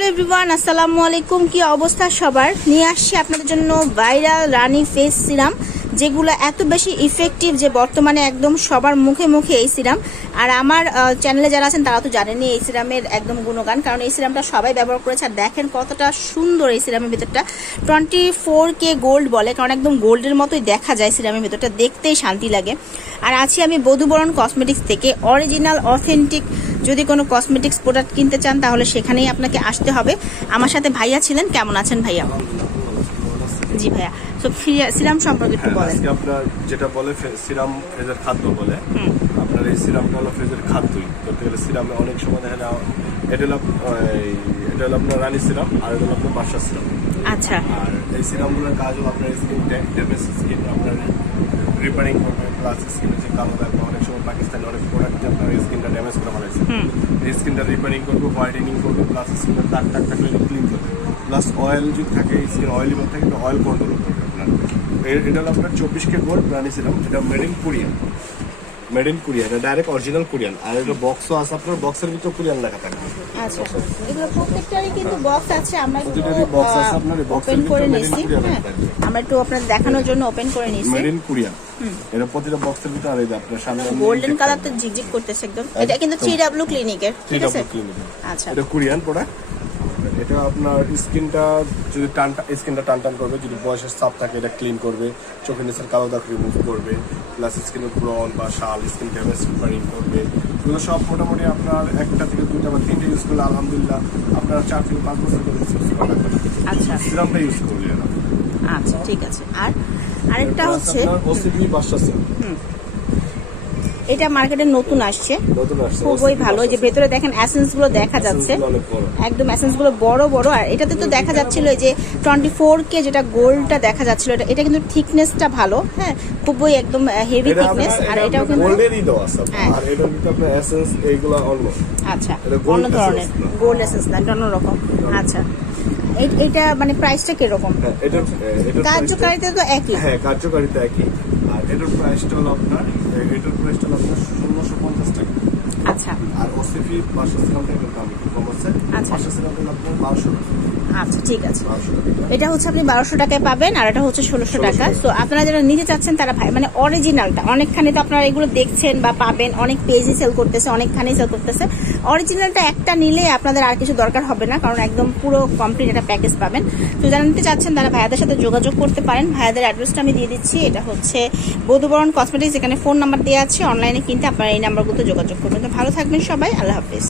Hello everyone, আসসালামু আলাইকুম। কি অবস্থা সবার? নিয়ে আসছি আপনাদের জন্য ভাইরাল রানি ফেস সিরাম, যেগুলো এত বেশি ইফেক্টিভ যে বর্তমানে একদম সবার মুখে মুখে এই সিরাম। আর আমার চ্যানেলে যারা আছেন, তারা তো জানেনই এই সিরামের একদম গুণগান, কারণ এই সিরামটা সবাই ব্যবহার করেছে। আর দেখেন কতটা সুন্দর এই সিরামের ভিতরটা। টোয়েন্টি ফোর কে গোল্ড বলে, কারণ একদম গোল্ডের মতোই দেখা যায় সিরামের ভেতরটা। দেখতেই শান্তি লাগে। আর আছি আমি বধুবরণ কসমেটিক্স থেকে অরিজিনাল অথেন্টিক যদি কোনো কসমেটিক্স প্রোডাক্ট কিনতে চান তাহলে সেখানেই আপনাকে আসতে হবে। আমার সাথে ভাইয়া ছিলেন কেমন আছেন ভাইয়া? জি ভাইয়া। তো সিরাম সম্পর্কে একটু হ্যাঁ, বলেন। আপনার যেটা বলে সিরাম ফেজের খাদ্য বলে। হুম। আপনার এই সিরামটা হলো ফেজের খাদ্যই। করতে গেলে সিরামে অনেক সময় দেখা যায় এটা হলো এটা হলো আপনার রানী সিরাম আর এটা হলো আপনার বাসা সিরাম আচ্ছা। আর এই সিরামগুলোর কাজ হলো আপনার স্কিন ড্যামেজ স্কিন আপনার রিপেয়ারিং করবে প্লাস স্কিনে যে কালো দাগ অনেক সময় পাকিস্তানে অনেক প্রোডাক্ট আপনার স্কিনটা ড্যামেজ করে ফেলাইছে এই স্কিনটা রিপেয়ারিং করবে হোয়াইটেনিং করবে প্লাস স্কিনের দাগ টাগ থাকলে ক্লিন করবে। প্লাস অয়েল যদি থাকে স্কিন অয়েলি মধ্যে থাকে অয়েল কন্ট্রোল করবে আপনার। এটা হলো আপনার চব্বিশ কে গোল্ড রানি সিরাম এটা made in made in Korean এটা ডাইরেক্ট অরিজিনাল কোরিয়ান আর এটা বক্সও আছে আপনার বক্সের ভিতরে কোরিয়ান লেখা থাকবে আচ্ছা এগুলো প্রত্যেকটারই কিন্তু বক্স আছে আমরা প্রত্যেকটারই box আছে, আপনার ভিতরে হ্যাঁ আমরা একটু আপনাদের দেখানোর জন্য ওপেন করে নিছি মেড ইন কোরিয়ান এটা প্রতিটা বক্সের ভিতরে আর এই আপনার সামনে গোল্ডেন কালার তো ঝিকঝিক করতেছে একদম। এটা কিন্তু থ্রি ডাব্লিউ ক্লিনিকের ঠিক আছে? আচ্ছা। এটা কোরিয়ান প্রোডাক্ট এটা আপনার স্কিনটা যদি টান স্কিনটা টান টান করবে যদি বয়সের চাপ থাকে এটা ক্লিন করবে চোখের নিচের কালো দাগ রিমুভ করবে প্লাস স্কিনের ব্রন বা শাল স্কিন ড্যামেজ রিপেয়ারিং করবে। এগুলো সব মোটামুটি আপনার একটা থেকে দুইটা বা তিনটে ইউজ করলে আলহামদুলিল্লাহ আপনার চার থেকে পাঁচ বছর ধরে ইউজ করা আচ্ছা। সিরামটা ইউজ করলে না। আচ্ছা ঠিক আছে। আর আরেকটা হচ্ছে ওসিপি বাসা সিরাম এটা মার্কেটে নতুন আসছে। খুবই ভালো। যে ভেতরে দেখেন অ্যাসেন্সগুলো দেখা যাচ্ছে। একদম এসেন্সগুলো বড় বড়। আর এটাতে তো দেখা যাচ্ছিল যে টোয়েন্টি ফোর কে যেটা গোল্ডটা দেখা যাচ্ছিল এটা এটা কিন্তু থিকনেসটা ভালো হ্যাঁ? খুবই একদম হেভি এটা থিকনেস আর এটাও কিন্তু। হ্যাঁ। আর আপনার এইগুলো অন্য। আচ্ছা অন্য ধরনের। গোল্ড এসেন্স না এটা অন্যরকম আচ্ছা। এই- এইটা মানে প্রাইসটা কীরকম? হ্যাঁ কার্যকারিতা তো একই। হ্যাঁ কার্যকারিতা একই। এটার প্রাইসটা হলো আপনার এটার প্রাইসটা হলো আপনার ষোলোশো পঞ্চাশ টাকা আচ্ছা ওসিপি পাঁচশো এটার দাম একটু কম আছে আচ্ছা। পাঁচশো সিরামটা হলো আপনার বারোশো আচ্ছা ঠিক আছে। এটা হচ্ছে আপনি বারোশো টাকায় পাবেন আর এটা হচ্ছে ষোলোশো টাকা। তো আপনারা যারা নিতে চাচ্ছেন তারা ভাই মানে অরিজিনালটা অনেকখানি তো আপনারা এগুলো দেখছেন বা পাবেন অনেক পেজে সেল করতেছে অনেকখানি সেল করতেছে। অরিজিনালটা একটা নিলে আপনাদের আর কিছু দরকার হবে না কারণ একদম পুরো কমপ্লিট একটা প্যাকেজ পাবেন। তো যারা নিতে চাচ্ছেন তারা ভাইয়াদের সাথে যোগাযোগ করতে পারেন। ভাইয়াদের অ্যাড্রেসটা আমি দিয়ে দিচ্ছি। এটা হচ্ছে বধুবরণ কসমেটিক্স এখানে ফোন নাম্বার দেওয়া আছে। অনলাইনে কিনতে আপনারা এই নাম্বারগুলোতে যোগাযোগ করবেন। তো ভালো থাকবেন সবাই। আল্লাহ হাফিজ।